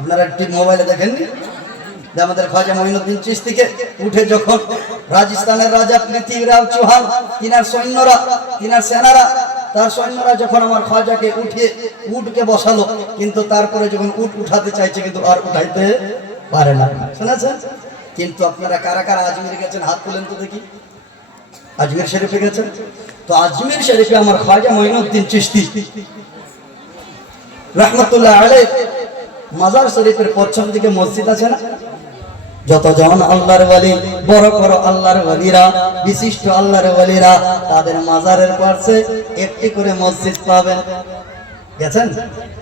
আপনারা একটি মোবাইলে দেখেননি যে আমাদের খাজা মঈনুদ্দিন চিশতিকে উঠে যখন রাজস্থানের রাজা পৃথ্বীরাজ চৌহান তিনার সৈন্যরা তিনার সেনারা তার সৈন্যরা যখন আমার খাজাকে উঠিয়ে উটকে বসালো, কিন্তু তারপরে যখন উট উঠাতে চাইছে কিন্তু আর উঠাইতে পারে না। শুনেছেন? কিন্তু আপনারা কারা কারা আজমির গেছেন হাত তুলেন তো দেখি। আজমির শরীফে গেছেন? তো আজমির শরীফে আমার খাজা মঈনুদ্দিন চিশতি রহমতুল্লাহ আলাইহ মাজার শরীফের পশ্চিম দিকে মসজিদ আছে না? যতজন আল্লাহর ওয়ালি, বড় বড় আল্লাহর ওয়ালিরা, বিশিষ্ট আল্লাহর ওয়ালিরা, তাদের মাজারের পাশে একটি করে মসজিদ পাবেন। গেছেন?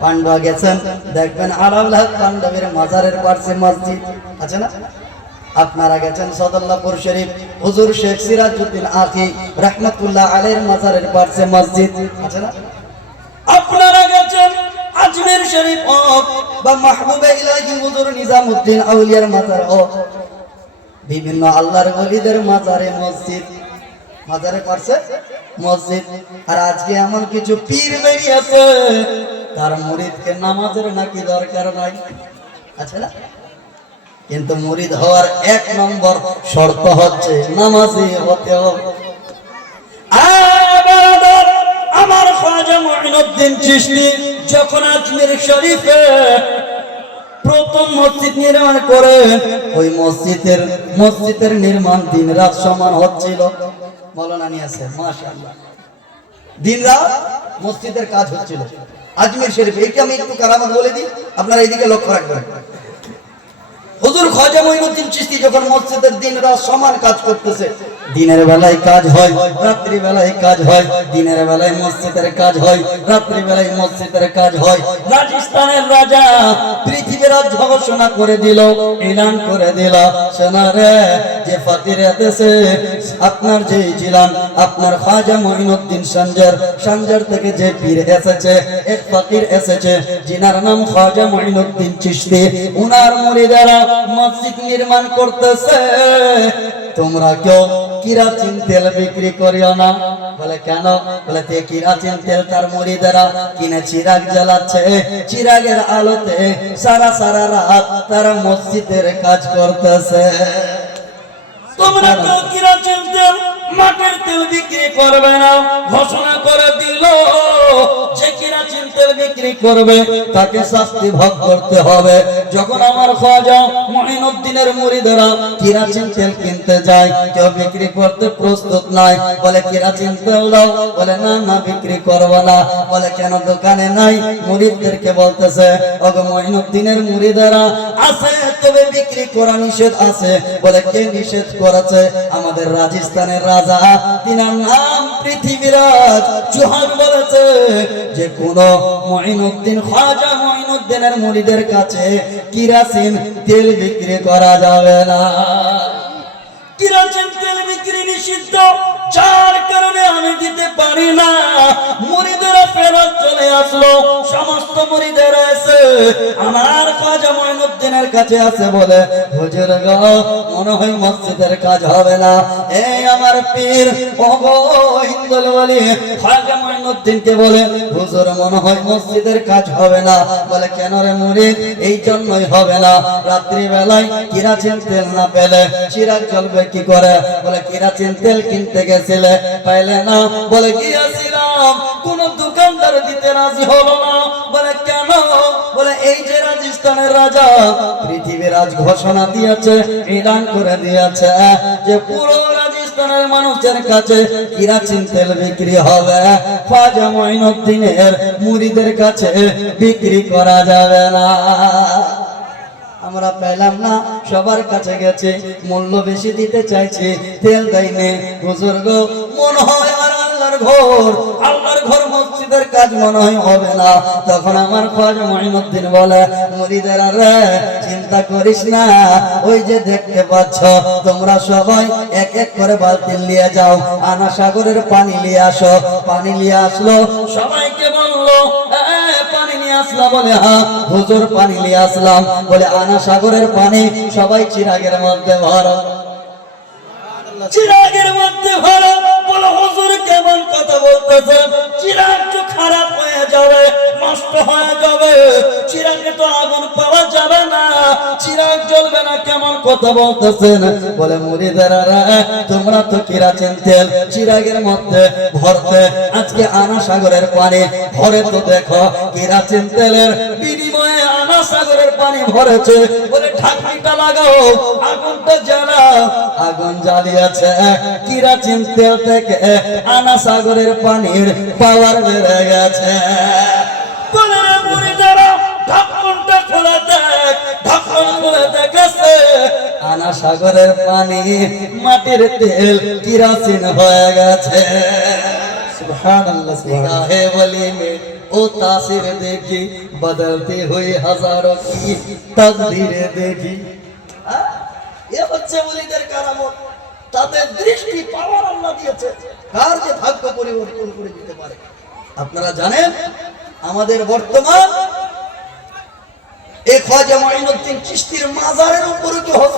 পান্ডা গেছেন, দেখবেন আলাউল পান্ডবের মাজারের পাশে মসজিদ আছে না? আপনারা গেছেন সদল্লাপুর শরীফ, হুজুর শেখ সিরাজউদ্দিন আখি রহমতুল্লাহ আলাইহির মাজারের পাশে মসজিদ আছে না? আপনারা গেছেন আজমির শরীফ বা মাহবুবে ইলাহি হুজুর নিজামউদ্দিন আউলিয়ার মাজার বিভিন্ন আল্লাহর ওলিদের মাজারে মসজিদ, মাজারে পাশে মসজিদ। আর আজকে এমন কিছু পীর বেরিয়েছে তার মুরিদকে নামাজের নাকি দরকার নাই, আছে না? কিন্তু মুরিদ হওয়ার এক নম্বর শর্ত হচ্ছে নামাজি হতে হবে। আমার খাজা মঈনুদ্দিন চিশতি যখন আজমির শরীফে প্রথম মসজিদ নির্মাণ করে, ওই মসজিদের নির্মাণ দিন রাত সমান হচ্ছিল। মৌলানা নিয়ে আছে মাশাআল্লাহ, দিন রাত মসজিদের কাজ হচ্ছিল আজমির শরীফে। এইটা আমি একটু কারামত বলে দিই, আপনারা এইদিকে লক্ষ্য রাখবেন। হুজুর খাজা মঈনুদ্দিন চিশতি যখন মসজিদের দিন রাত সমান কাজ করতেছে, দিনের বেলায় কাজ হয়, রাত্রি বেলায় কাজ হয়, দিনের বেলায় মসজিদের কাজ হয়, রাত্রি বেলায় মসজিদের কাজ হয়। রাজস্থানের রাজা পৃথ্বীরাজ ঘোষণা করে দিল, এলান করে দিল, শোনারে যে ফকিরে দেশে আপনার যে জিলান আপনার খাজা মঈনুদ্দিন সঞ্জার থেকে যে পীর এসেছে, এক ফকির এসেছে যিনার নাম খাজা মঈনুদ্দিন চিশতি, উনার মুরিদেরা মসজিদ নির্মাণ করতেছে, তোমরা কেউ কিরাচিন তেল বিক্রি করিও না। বলে কেন? বলে তে কিরাচিন তেল তার মুরিদেরা কিনে চিরাগ জ্বালাচ্ছে, চিরাগের আলোতে সারা সারা রাত তারা মসজিদের কাজ করতেছে। তোমরা কেউ কিরাচিন তেল মাটির তেল বিক্রি করবে না। ঘোষণা করে দিল যে কিরাচিন তেল বিক্রি করবে তাকে শাস্তি ভোগ করতে হবে। যখন আমার খাজা মঈনুদ্দিনের মুরিদেরা কিরাচিন তেল কিনতে যায়, কেউ বিক্রি করতে প্রস্তুত নাই। বলে কিরাচিন তেল দাও, বলে না না বিক্রি করব না। বলে কেন? দোকানে নাই। মুরিদদেরকে বলতেছে ওগো মঈনুদ্দিনের মুরিদেরা আছে, তবে বিক্রি করা নিষেধ আছে। বলে কে নিষেধ করেছে? আমাদের রাজস্থানের রাজা, তিনার নাম পৃথ্বীরাজ চৌহান বলেছে যে কোন মঈনুদ্দিন খাজা মঈনুদ্দিনের মুরিদের কাছে কিরাচিন তেল বিক্রি করা যাবে না। কিরাচিন তেল বিক্রি নিষিদ্ধ, যার কারণে আমি দিতে পারি না। মুরিদেরা ফেরত চলে আসলো। সমস্ত মুরিদেরা এসে আমার খাজা মঈনুদ্দিনের কাছে আছে, বলে হুজুর গো মনে হয় মসজিদের কাজ হবে না। এই আমার পীর ওগো হিন্দুল ওলি খাজা মঈনুদ্দিনকে বলে হুজুর মনে হয় মসজিদের কাজ হবে না। বলে কেন রে মুরিদ? এই জন্যই হবে না, রাত্রি বেলায় কিরাচিন তেল না পেলে চিরাগ জ্বলবে কি করে? বলে কিরাচিন তেল কিনতে গেছিলে, পাইলে না। বলে গিয়েছিলাম, কোন দোকানদার দিতে রাজি হলো না। বলে কেন? বলে এই যে রাজস্থানের রাজা পৃথ্বীরাজ ঘোষণা দিয়েছে, এলান করে দিয়েছে যে পুরো রাজস্থানের মানুষের কাছে কিরাচিন তেল বিক্রি হবে, খাজা মঈনুদ্দিনের মুরিদের কাছে বিক্রি করা যাবে না। আমরা পেলাম না, সবার কাছে গেছে, মূল্য বেশি দিতে চাইছে, তেল দেয়নি। হুজুর গো মনে হয় আর আল্লাহর ঘর মসজিদের কাজ মনে হয় হবে না। তখন আমার খাজা মঈনুদ্দিন বলে মুরিদেরা রে চিন্তা করিস না, ওই যে দেখতে পাচ্ছ তোমরা সবাই এক এক করে বালতি নিয়ে যাও, আনা সাগরের পানি নিয়ে আসো। পানি নিয়ে আসলো, সবাইকে বললো পানি নিয়ে আসলাম। বলে হ্যাঁ হুজুর পানি নিয়ে আসলাম। বলে আনা সাগরের পানি সবাই চিরাগের মধ্যে ভরো। চিরাগের মধ্যে ভরা বলো হুজুর কেমন কথা বলতেছেন, চিরাগ তো খারাপ হয়ে যাবে, নষ্ট হয়ে যাবে, চিরাগে তো আগুন পাওয়া যাবে না, চিরাগ জ্বলবে না, কেমন কথা বলতেছেন? বলে মুরিদেরা তোমরা তো কেরাচিন তেল চিরাগের মধ্যে ভরতে, আজকে আনা সাগরের পানি ভরে তো দেখো, কেরাচিন তেলের বিনিময়ে আনা সাগরের পানি ভরেছে, বলে ঢাকনিটা লাগাও, আগুনটা জ্বালাও, আগুন জ্বালিয়েছে, কেরাচিন তেল থেকে আনা সাগরের পানির পাওয়ার বেড়ে গেছে। বলে রে মুরিদেরা ঢাকনটা খুলে দেখ, ঢাকন খুলে দেখেছে আনা সাগরের পানি মাটির তেল কেরাচিন হয়ে গেছে। सुभानअल्लाह सुभान वली में ओ तासीर देखी बदलती हुई हजारों की तकदीरें देखी। ये बच्चे वलीদের কারামত, তাদের দৃষ্টি পাওয়ার আল্লাহ দিয়েছে, কার যে ভাগ্য পরিবর্তন করে দিতে পারে। আপনারা জানেন আমাদের বর্তমান এই খাজা মাইনুদ্দিন চিশতির মাজারের উপরে কি হজ